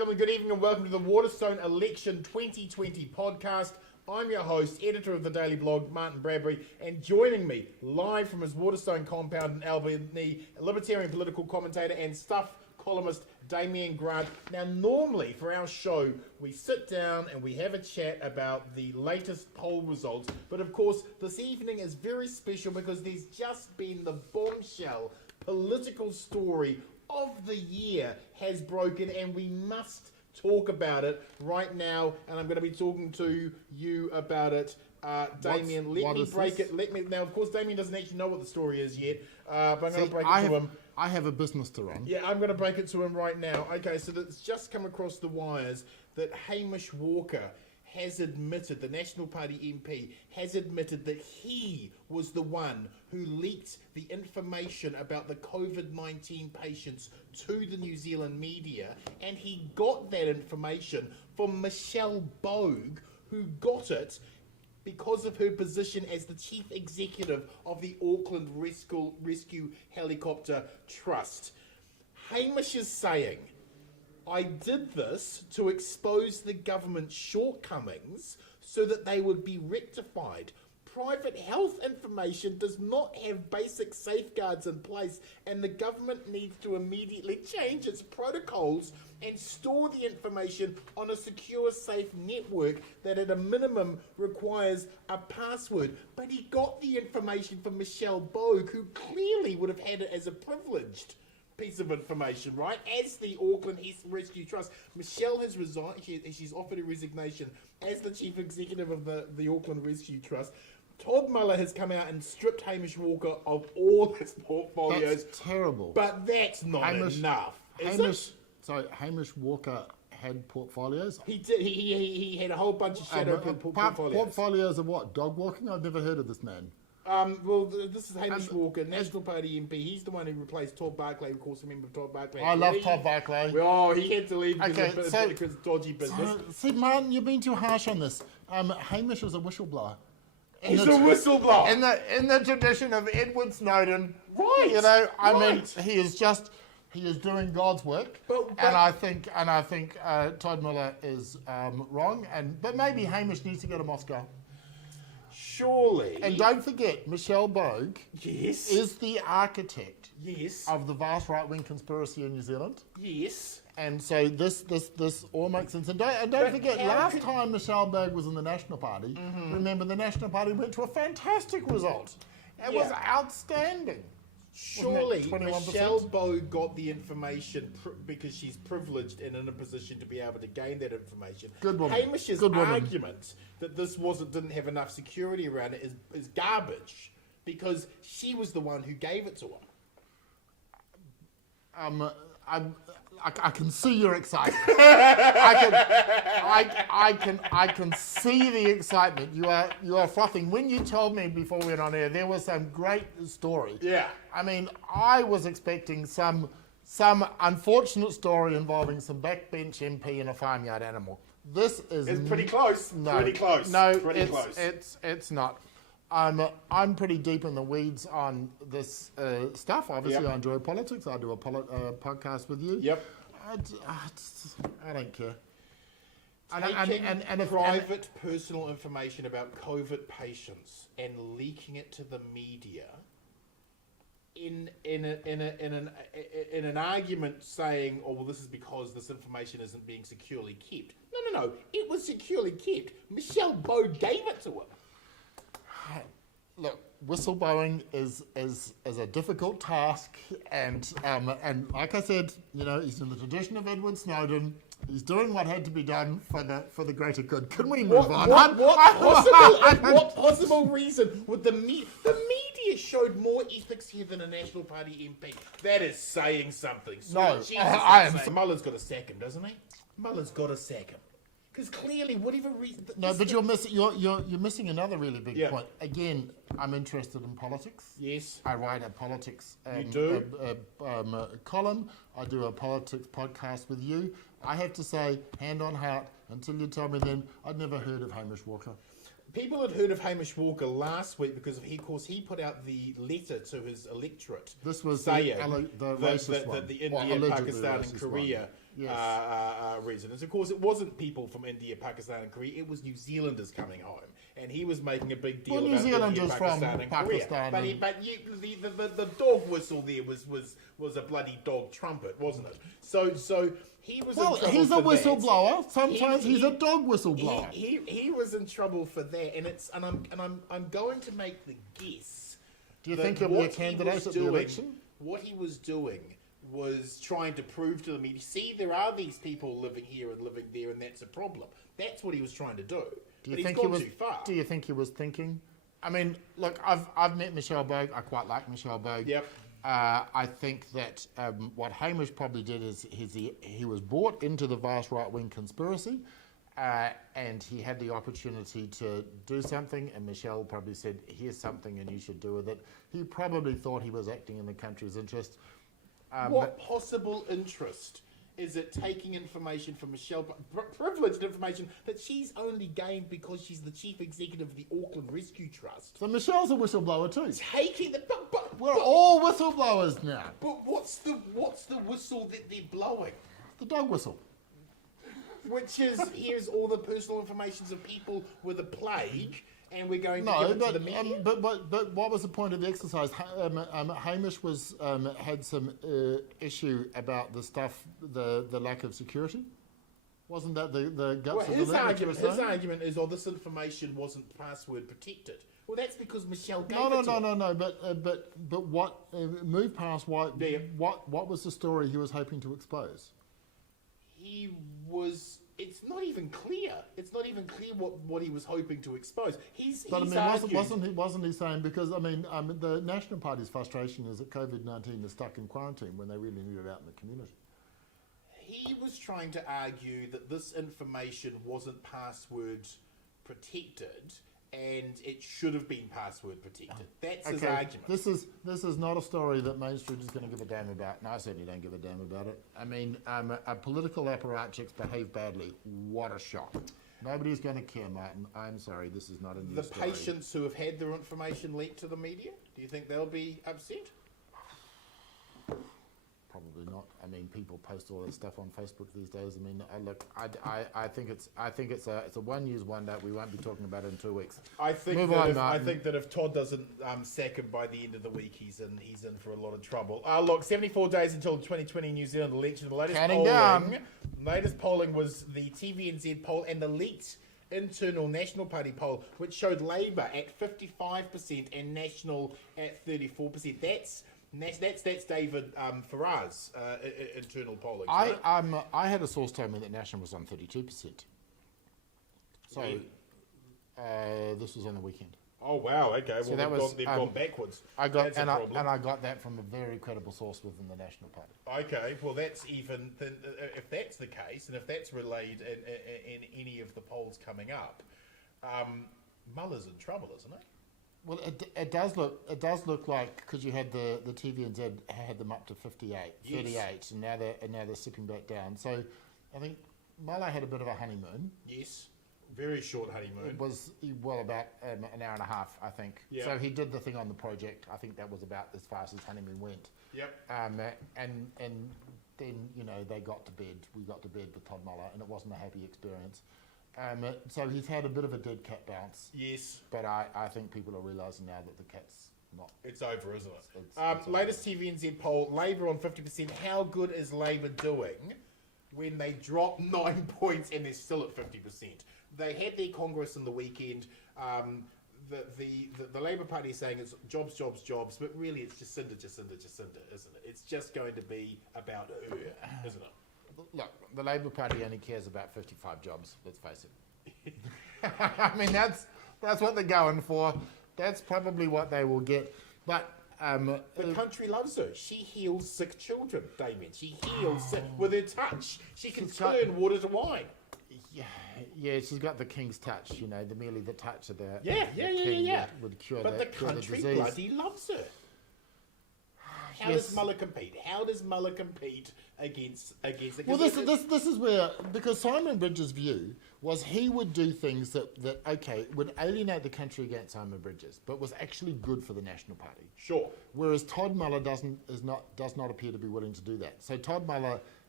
gentlemen, good evening and welcome to the Waterstone Election 2020 podcast. I'm your host, editor of the Daily Blog, Martyn Bradbury, and joining me live from his Waterstone compound in Albany, libertarian political commentator and stuff columnist Damien Grant. Now, normally for our show, we sit down and we have a chat about the latest poll results, but of course, this evening is very special because there's just been the bombshell political story of the year has broken, and we must talk about it right now. And I'm going to be talking to you about it, Damien. Let me break it. Now, of course, Damien doesn't actually know what the story is yet, but I'm going to break it to him. I have a business to run. Yeah, I'm going to break it to him right now. Okay, so it's just come across the wires that Hamish Walker has admitted, the National Party MP, has admitted that he was the one who leaked the information about the COVID-19 patients to the New Zealand media, and he got that information from Michelle Bogue, who got it because of her position as the chief executive of the Auckland Rescue Helicopter Trust. Hamish is saying, I did this to expose the government's shortcomings so that they would be rectified. Private health information does not have basic safeguards in place, and the government needs to immediately change its protocols and store the information on a secure, safe network that at a minimum requires a password. But he got the information from Michelle Bogue, who clearly would have had it as a privileged piece of information, right? As the Auckland Rescue Trust, Michelle has resigned. She's offered a resignation as the chief executive of the Auckland Rescue Trust. Todd Muller has come out and stripped Hamish Walker of all his portfolios. That's terrible. But that's not enough. Hamish Walker had portfolios? He did. He had a whole bunch of shadow portfolios. Portfolios of what? Dog walking? I've never heard of this man. Well, this is Hamish Walker, National Party MP. He's the one who replaced Todd Barclay, of course, remember Todd Barclay. I love Todd Barclay. Oh, he had to leave because of dodgy business. See, Martin, you're being too harsh on this. Hamish is a whistleblower. He's a whistleblower. In the tradition of Edward Snowden. Right. You know, I mean, he is doing God's work. And I think Todd Muller is wrong. But maybe Hamish needs to go to Moscow. Surely. And don't forget, Michelle Bogue is the architect of the vast right-wing conspiracy in New Zealand. Yes. And so this all makes sense. And don't forget, last time Michelle Bogue was in the National Party, remember the National Party went to a fantastic result. It was outstanding. Surely Michelle Bogue got the information because she's privileged and in a position to be able to gain that information. Good woman. Hamish's argument that this didn't have enough security around it is garbage because she was the one who gave it to him. I can see your excitement. I can see the excitement. You are frothing. When you told me before we went on air, there was some great story. Yeah. I mean, I was expecting some unfortunate story involving some backbench MP and a farmyard animal. This is pretty close. No, pretty close. No, pretty close. It's not. I'm pretty deep in the weeds on this stuff. Obviously, I enjoy politics. I do a podcast with you. Yep. I don't care. Taking private personal information about COVID patients and leaking it to the media in an argument saying, oh, well, this is because this information isn't being securely kept. No. It was securely kept. Michelle Bogue gave it to him. Look, whistleblowing is a difficult task, and like I said, you know, he's in the tradition of Edward Snowden. He's doing what had to be done for the greater good. Can we move on? What possible reason would the media showed more ethics here than a National Party MP? That is saying something. Muller's got to sack him, doesn't he? Muller's got to sack him. Because clearly, whatever reason... But you're missing another really big point. Again, I'm interested in politics. Yes. I write a politics column. I do a politics podcast with you. I have to say, hand on heart, until you tell me then, I'd never heard of Hamish Walker. People had heard of Hamish Walker last week because he put out the letter to his electorate. This was saying the racist one. that the India, Pakistan and Korea residents. Of course, it wasn't people from India, Pakistan, and Korea. It was New Zealanders coming home, and he was making a big deal about India, Pakistan, and Korea. But the dog whistle there was a bloody dog trumpet, wasn't it? So he was. Well, in trouble he's a for whistleblower. that. Sometimes he's a dog whistleblower. He was in trouble for that, and I'm going to make the guess. Do you think he'll be a candidate at the election? What he was doing was trying to prove to them, you see, there are these people living here and living there, and that's a problem. That's what he was trying to do. Do you think he was too far? Do you think he was thinking? I mean, look, I've met Michelle Bogue. I quite like Michelle Bogue. Yep. I think that what Hamish probably did is he was brought into the vast right-wing conspiracy, and he had the opportunity to do something, and Michelle probably said, here's something and you should do with it. He probably thought he was acting in the country's interest. What possible interest is it taking information from Michelle, privileged information that she's only gained because she's the chief executive of the Auckland Rescue Trust? So Michelle's a whistleblower too. Taking the we're all whistleblowers now. But what's the whistle that they're blowing? The dog whistle. Which is, here's all the personal information of people with a plague, and we're going to give it to the media. But what was the point of the exercise? Hamish had some issue about the stuff, the lack of security. Wasn't that the guts of the letter? His argument is, this information wasn't password protected. Well, that's because Michelle gave it to him. No. But what move past what? Yeah. What was the story he was hoping to expose? It's not even clear. It's not even clear what he was hoping to expose. Wasn't he saying, because the National Party's frustration is that COVID-19 is stuck in quarantine when they really need it out in the community. He was trying to argue that this information wasn't password protected, and it should have been password protected. That's his argument. This is not a story that Main Street is going to give a damn about, and I certainly don't give a damn about it. I mean, a political apparatchiks behave badly. What a shock. Nobody's going to care, Martin. I'm sorry, this is not a news story. The patients who have had their information leaked to the media, do you think they'll be upset? Probably not. I mean, people post all that stuff on Facebook these days. I mean, look, I think it's a one news wonder. We won't be talking about it in 2 weeks. I think that if Todd doesn't sack him by the end of the week, he's in for a lot of trouble. Look, 74 days until the 2020 New Zealand election. The latest polling was the TVNZ poll and the leaked internal National Party poll, which showed Labour at 55% and National at 34%. That's David Farrar's internal polling. I had a source tell me that National was on 32%. So this was on the weekend. Oh wow! Okay, so they've gone backwards. I got that from a very credible source within the National Party. Okay, well that's even if that's the case, and if that's relayed in any of the polls coming up, Muller's in trouble, isn't it? Well, it does look like, because you had the TVNZ had them up to 38, and now they're sipping back down. So I think Muller had a bit of a honeymoon. Yes, very short honeymoon. It was about an hour and a half, I think. Yep. So he did the thing on the project. I think that was about as far as his honeymoon went. Yep. And then they got to bed. We got to bed with Todd Muller, and it wasn't a happy experience. So he's had a bit of a dead cat bounce. Yes. But I think people are realising now that the cat's not... It's over, isn't it? It's latest TVNZ poll, Labour on 50%. How good is Labour doing when they drop 9 points and they're still at 50%? They had their Congress in the weekend. The Labour Party is saying it's jobs, jobs, jobs, but really it's Jacinda, isn't it? It's just going to be about her, isn't it? Look, the Labour Party only cares about 55 jobs, let's face it. I mean, that's what they're going for. That's probably what they will get. But the country loves her. She heals sick children, Damien. She heals sick with her touch. She can turn water to wine. Yeah, she's got the king's touch, merely the touch of the king would cure but the country disease. bloody loves her. How does Muller compete? How does Muller compete against? Well, this is where, because Simon Bridges' view was he would do things that would alienate the country against Simon Bridges, but was actually good for the National Party. Sure. Whereas Todd Muller does not appear to be willing to do that. So Todd Muller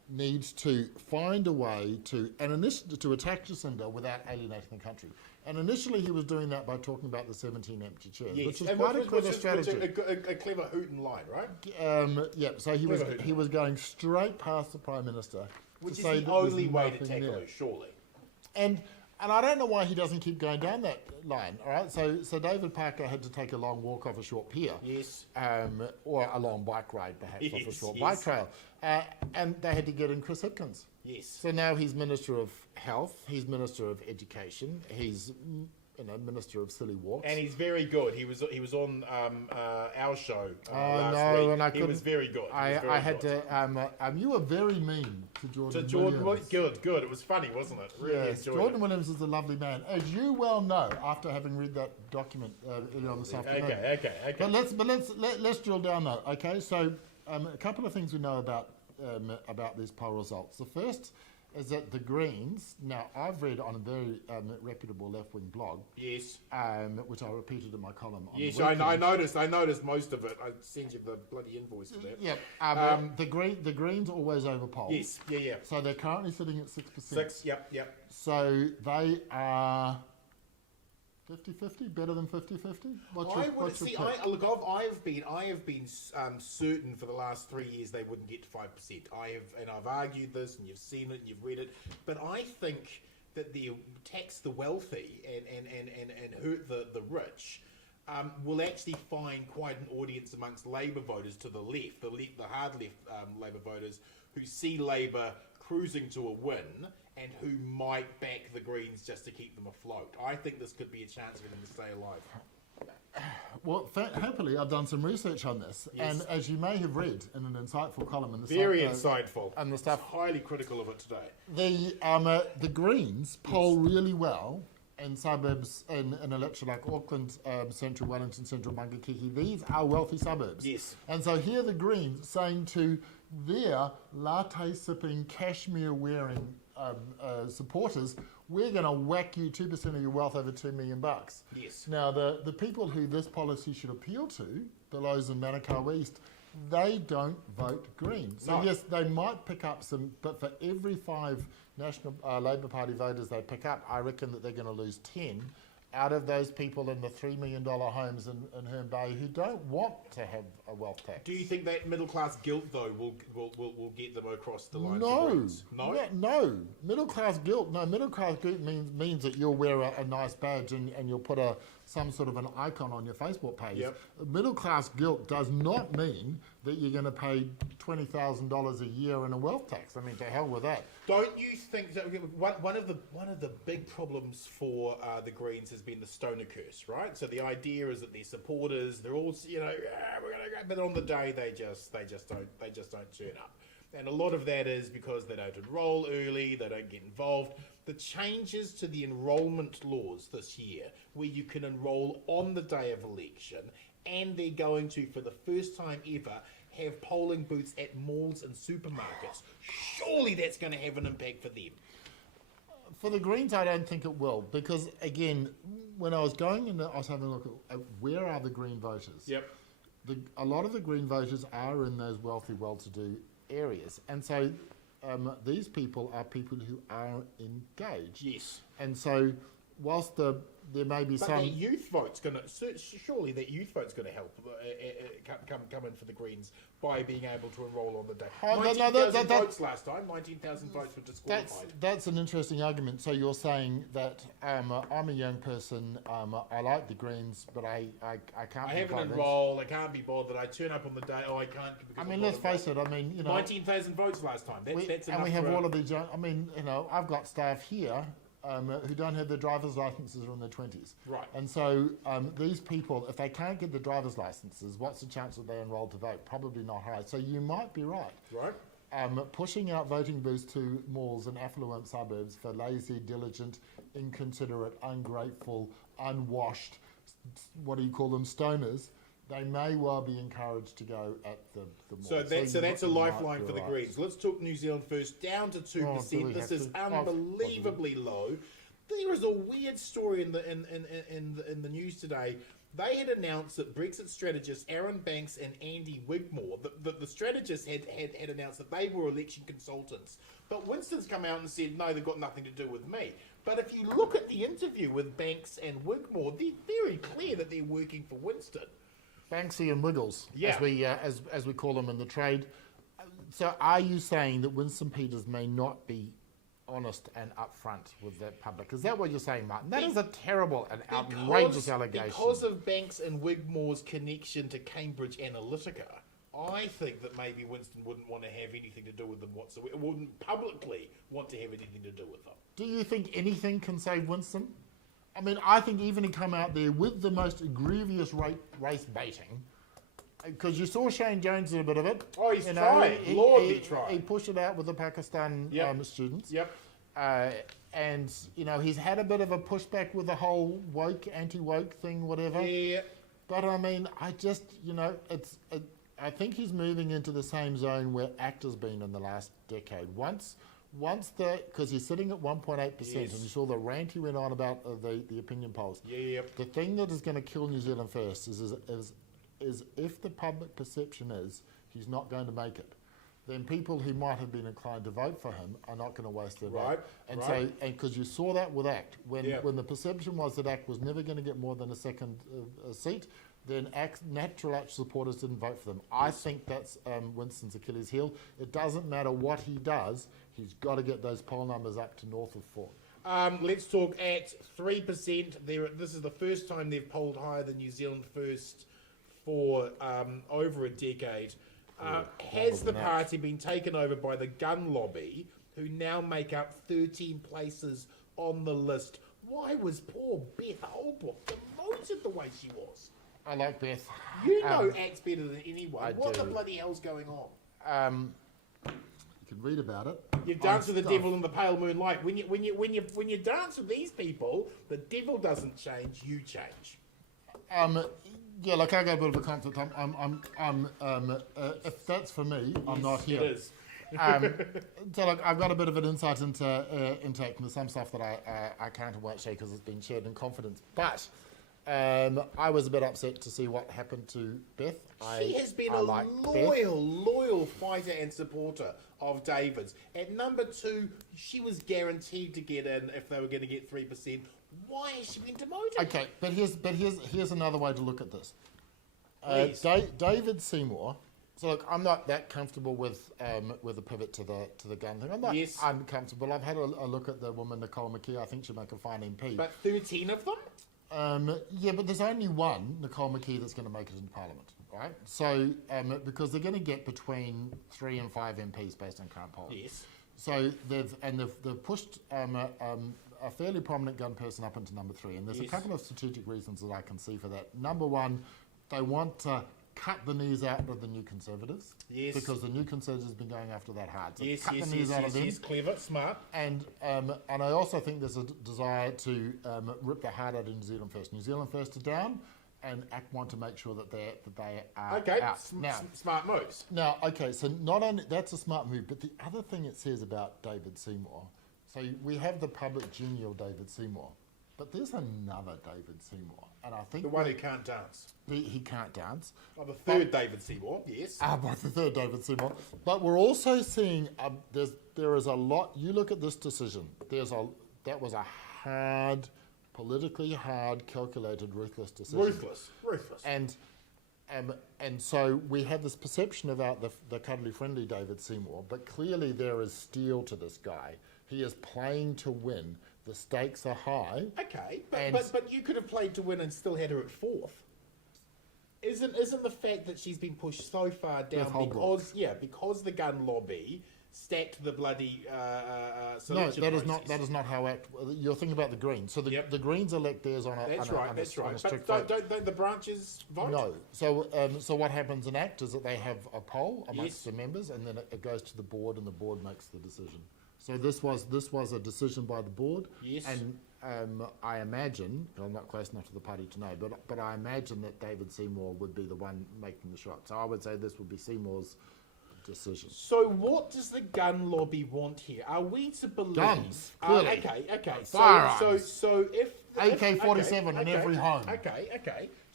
needs to find a way to attack Jacinda without alienating the country. And initially he was doing that by talking about the 17 empty chairs, Yes. which is And quite a clever strategy. A clever hoot and line, right? So he was going straight past the Prime Minister. Which to is say the that only there's way to nothing tackle there. her, surely. And I don't know why he doesn't keep going down that line. All right, so David Parker had to take a long walk off a short pier, Yes. or a long bike ride perhaps off a Yes, short yes. bike trail, and they had to get in Chris Hipkins. Yes. So now he's Minister of Health, he's Minister of Education, he's Minister of Silly Walks. And he's very good. He was on our show last no, week. and I He was very good. I had to. You were very mean to Jordan. Williams. Good. It was funny, wasn't it? Really Yes, enjoyed Jordan it. Williams is a lovely man, as you well know after having read that document earlier on this afternoon. Okay. But let's drill down though. Okay, so a couple of things we know about these poll results. The first is that the Greens. Now I've read on a very reputable left-wing blog. Yes. Which I repeated in my column. On Yes, the I weekend. noticed most of it. I sent you the bloody invoice for that. Yeah. The Greens always overpoll. Yes. Yeah. So they're currently sitting at 6%. 6. Yep. So they are 50-50, better than 50-50? I have been certain for the last 3 years they wouldn't get to 5%. I've argued this, and you've seen it, and you've read it. But I think that the tax the wealthy and hurt the rich will actually find quite an audience amongst Labour voters to the left, the hard left Labour voters who see Labour cruising to a win and who might back the Greens just to keep them afloat. I think this could be a chance for them to stay alive. Well, happily, I've done some research on this, Yes. and as you may have read in an insightful column in the Very insightful. and the stuff. Highly critical of it today. The Greens poll really well in suburbs in an election like Auckland, Central Wellington, Central Mangakiki. These are wealthy suburbs. Yes. And so here the Greens saying to their latte-sipping, cashmere-wearing supporters, we're going to whack you 2% of your wealth over $2 million. Yes. Now, the people who this policy should appeal to, the Lows in Manukau East, they don't vote Green. So No. yes, they might pick up some, but for every 5 National Labour Party voters they pick up, I reckon that they're going to lose 10 out of those people in the $3 million homes in Herne Bay who don't want to have a wealth tax. Do you think that middle class guilt though will get them across the line? No, to Greens? no. Middle class guilt. No, middle class guilt means that you'll wear a nice badge and you'll put some sort of an icon on your Facebook page. Yep. Middle class guilt does not mean that you're going to pay $20,000 a year in a wealth tax. I mean, to hell with that. Don't you think that one of the big problems for the Greens has been the stoner curse, right? So the idea is that their supporters, they're all we're going to go, but on the day they just don't turn up, and a lot of that is because they don't enrol early, they don't get involved. The changes to the enrolment laws this year, where you can enrol on the day of election, and they're going to, for the first time ever, have polling booths at malls and supermarkets. Surely that's going to have an impact for them. For the Greens, I don't think it will, because again, when I was going and I was having a look at where are the Green voters. Yep. A lot of the Green voters are in those wealthy, well-to-do areas, and so these people are people who are engaged. Yes. And so, whilst there may be But some that youth vote's going to surely that youth vote's going to help come in for the Greens by being able to enrol on the day. Oh, no, 19,000 votes last time. 19,000 votes were disqualified. that's an interesting argument. So you're saying that I'm a young person. I like the Greens, but I can't. I haven't enrolled. I can't be bothered. I turn up on the day. Oh, I can't. I mean, let's face it. I mean, 19,000 votes last time. That's enough. And we have for all of these young. I mean, I've got staff here who don't have their driver's licenses or in their 20s. Right. And so these people, if they can't get the driver's licenses, what's the chance that they enroll to vote? Probably not high. So you might be right. Right. Pushing out voting booths to malls and affluent suburbs for lazy, diligent, inconsiderate, ungrateful, unwashed, what do you call them, stoners, they may well be encouraged to go at the mall. So that's a lifeline for the Greens. Let's talk New Zealand first. Down to 2%. This is unbelievably low. There is a weird story in the news today they had announced that Brexit strategists Aaron Banks and Andy Wigmore, the strategists had announced that they were election consultants. But Winston's come out and said, no, they've got nothing to do with me. But if you look at the interview with Banks and Wigmore, they're very clear that they're working for Winston. Banksy and Wiggles, Yeah. as we call them in the trade. So are you saying that Winston Peters may not be honest and upfront with the public? Is that what you're saying, Martin? That is a terrible and outrageous allegation. Because of Banks and Wigmore's connection to Cambridge Analytica, I think that maybe Winston wouldn't want to have anything to do with them whatsoever. Wouldn't publicly want to have anything to do with them. Do you think anything can save Winston? I mean, I think even he come out there with the most egregious race baiting, because you saw Shane Jones did a bit of it. Oh, he's tried. Lord, he tried. He pushed it out with the Pakistan students. Yep. And, you know, he's had a bit of a pushback with the whole woke, anti-woke thing, whatever. Yeah. But, I mean, I just, you know, I think he's moving into the same zone where ACT has been in the last decade. Because he's sitting at 1.8%, Yes. and you saw the rant he went on about the opinion polls. Yeah. The thing that is going to kill New Zealand first is if the public perception is he's not going to make it, then people who might have been inclined to vote for him are not going to waste their vote. And so, because you saw that with ACT, when the perception was that ACT was never going to get more than a second seat, then natural ACT supporters didn't vote for them. I think that's Winston's Achilles heel. It doesn't matter what he does, he's got to get those poll numbers up to north of 4. Let's talk at 3%. This is the first time they've polled higher than New Zealand First for over a decade. Has the party been taken over by the gun lobby, who now make up 13 places on the list? Why was poor Beth Holbrook demoted the way she was? I like Beth. You know ACT's better than anyone. What do. the bloody hell's going on? You can read about it. You dance with the devil in the pale moonlight. When you dance with these people, the devil doesn't change. You change. Yeah, like I got a bit of a conflict. If that's for me, I'm not here. It is. So look, I've got a bit of an insight into intake, and there's some stuff that I can't and won't share because it's been shared in confidence. But I was a bit upset to see what happened to Beth. She has been a loyal fighter and supporter of David's. At number 2, she was guaranteed to get in if they were going to get 3%. Why has she been demoted? Okay, but here's another way to look at this. David Seymour. So look, I'm not that comfortable with a pivot to the gun thing. I'm not uncomfortable. I've had a look at the woman Nicole McKee. I think she'll make a fine MP. But 13 of them? Yeah, but there's only one Nicole McKee that's going to make it into Parliament, right? So because they're going to get between 3 and 5 MPs based on current polls. Yes. So they've pushed a fairly prominent gun person up into number 3, and there's a couple of strategic reasons that I can see for that. Number one, they want to cut the knees out of the New Conservatives. Yes. Because the New Conservatives have been going after that hard. So Yes, clever, smart. And I also think there's a desire to rip the heart out of New Zealand First. New Zealand First are down, and ACT want to make sure that they are out. Smart moves. Now, okay, so not only that's a smart move, but the other thing it says about David Seymour. So we have the public genial David Seymour, but there's another David Seymour, and I think the one who can't dance. He can't dance. Oh, the third David Seymour, yes. But the third David Seymour. But we're also seeing there is a lot. You look at this decision. That was a politically hard, calculated, ruthless decision. Ruthless. And so we have this perception about the cuddly friendly David Seymour, but clearly there is steel to this guy. He is playing to win. The stakes are high. Okay, but you could have played to win and still had her at 4th. Isn't the fact that she's been pushed so far down because the gun lobby stacked the bloody selection process? That is not how ACT. You're thinking about the Greens. So the Greens elect theirs on a strict vote. Don't the branches vote? No. So what happens in ACT is that they have a poll amongst the members, and then it goes to the board, and the board makes the decision. So this was a decision by the board. Yes. And I imagine, I'm not close enough to the party to know, but I imagine that David Seymour would be the one making the shot. So I would say this would be Seymour's decision. So what does the gun lobby want here? Are we to believe... Guns, clearly. Okay. Firearms. So if... AK-47 in every home. Okay.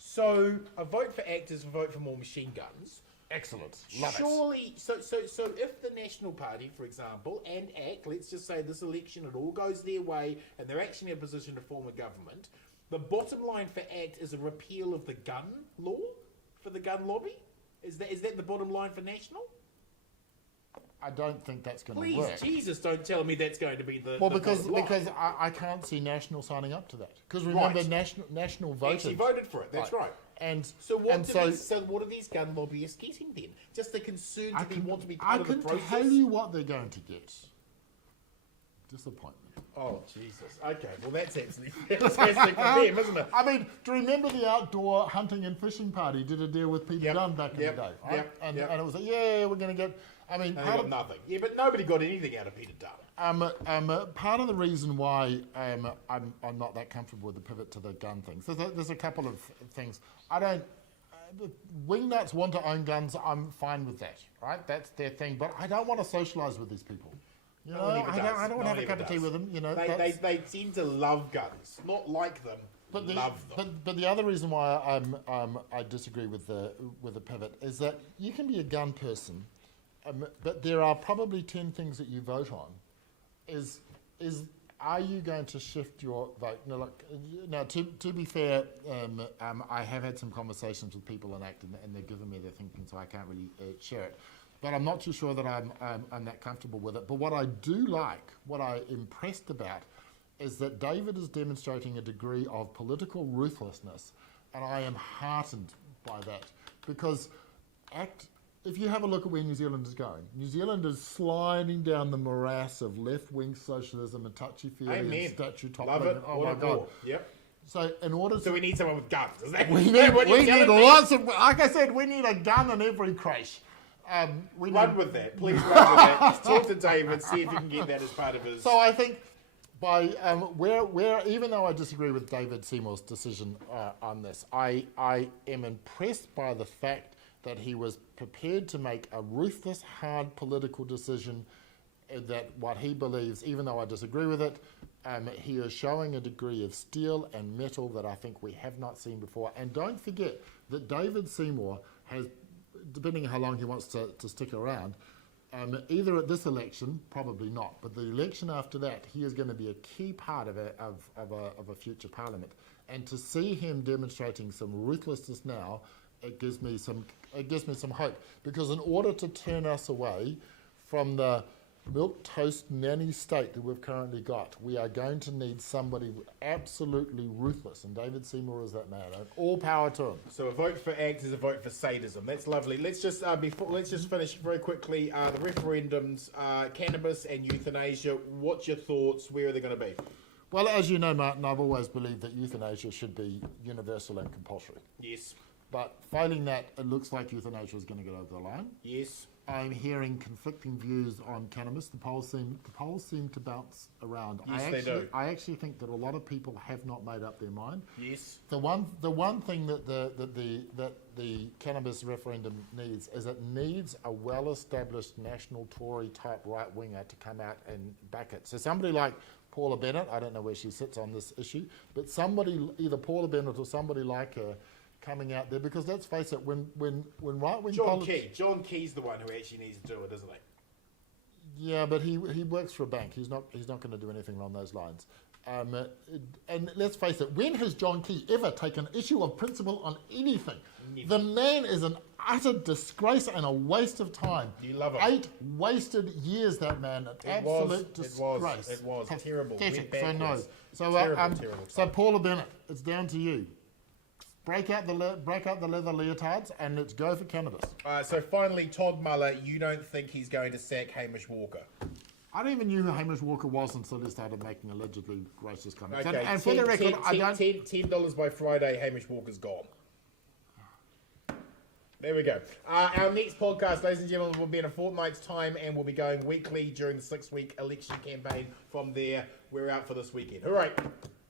So a vote for ACT is a vote for more machine guns. Excellent. Love it. Surely, so if the National Party, for example, and ACT, let's just say this election, it all goes their way, and they're actually in a position to form a government, the bottom line for ACT is a repeal of the gun law for the gun lobby? Is that the bottom line for National? I don't think that's going to Please, work. Jesus, don't tell me that's going to be the Well, the because bottom line. because I can't see National signing up to that. Because remember, Right. National They voted. actually voted for it, that's right. And So what, and what are these gun lobbyists getting then? Just the concern to want to be I part of the can process? tell you what they're going to get. Disappointment. Oh, Jesus. Okay, well that's actually fantastic for them, isn't it? I mean, do you remember the outdoor hunting and fishing party did a deal with Peter Yep, Dunn back in the yep, day, right? yep, and yep. it was like, yeah, we're going to get. I mean, And they part got of, nothing. Yeah, but nobody got anything out of Peter Dunn. part of the reason why I'm not that comfortable with the pivot to the gun thing. So there's a couple of things. I don't. Wingnuts want to own guns. I'm fine with that, right? That's their thing. But I don't want to socialise with these people. You know, No one ever I does. don't want No to have one a cup ever of tea does. with them. You know, They seem to love guns. Not like them, But love them. but the other reason why I disagree with the pivot is that you can be a gun person, but there are probably 10 things that you vote on. Are you going to shift your vote? Now, to be fair, I have had some conversations with people in ACT, and they've given me their thinking, so I can't really share it. But I'm not too sure that I'm that comfortable with it. But what I do like, what I'm impressed about, is that David is demonstrating a degree of political ruthlessness, and I am heartened by that. Because if you have a look at where New Zealand is going, New Zealand is sliding down the morass of left-wing socialism and touchy-feely and statue toppling. Love it. Oh What my a God. ball. Yep. So in order So to... we need someone with guns. Is that We is that need, what you're we need telling me? lots of... Like I said, we need a gun in every crash. Run with that. Please run with that. Just talk to David, see if you can get that as part of his... So I think by where even though I disagree with David Seymour's decision on this, I am impressed by the fact that he was prepared to make a ruthless, hard political decision that what he believes, even though I disagree with it, he is showing a degree of steel and metal that I think we have not seen before. And don't forget that David Seymour has, depending on how long he wants to stick around, either at this election, probably not, but the election after that, he is going to be a key part of a future parliament. And to see him demonstrating some ruthlessness now, it gives me some hope. Because in order to turn us away from the milk toast nanny state that we've currently got, we are going to need somebody absolutely ruthless, and David Seymour is that man. And all power to him. So a vote for ACT is a vote for sadism. That's lovely. Let's just finish very quickly. The referendums, cannabis and euthanasia. What's your thoughts? Where are they going to be? Well, as you know, Martin, I've always believed that euthanasia should be universal and compulsory. Yes. But failing that, it looks like euthanasia is going to get over the line. Yes. I'm hearing conflicting views on cannabis. The polls seem to bounce around. Yes, they do. I actually think that a lot of people have not made up their mind. Yes. The one thing that the cannabis referendum needs is it needs a well-established national Tory type right winger to come out and back it. So somebody like Paula Bennett, I don't know where she sits on this issue, but somebody, either Paula Bennett or somebody like her, coming out there, because let's face it, when right wing John Key's the one who actually needs to do it, isn't he? Yeah, but he works for a bank. He's not going to do anything along those lines. And let's face it, when has John Key ever taken issue of principle on anything? Never. The man is an utter disgrace and a waste of time. You love him. 8 wasted years, that man. An absolute disgrace. It was terrible. Pathetic. So no. So terrible so Paula Bennett, it's down to you. Break out the leather leotards and let's go for cannabis. So finally, Todd Muller, you don't think he's going to sack Hamish Walker? I don't even know who Hamish Walker was until he started making allegedly racist comments. Okay, and for the record, I don't... $10 by Friday, Hamish Walker's gone. There we go. Our next podcast, ladies and gentlemen, will be in a fortnight's time, and we'll be going weekly during the 6-week election campaign. From there, we're out for this weekend. All right.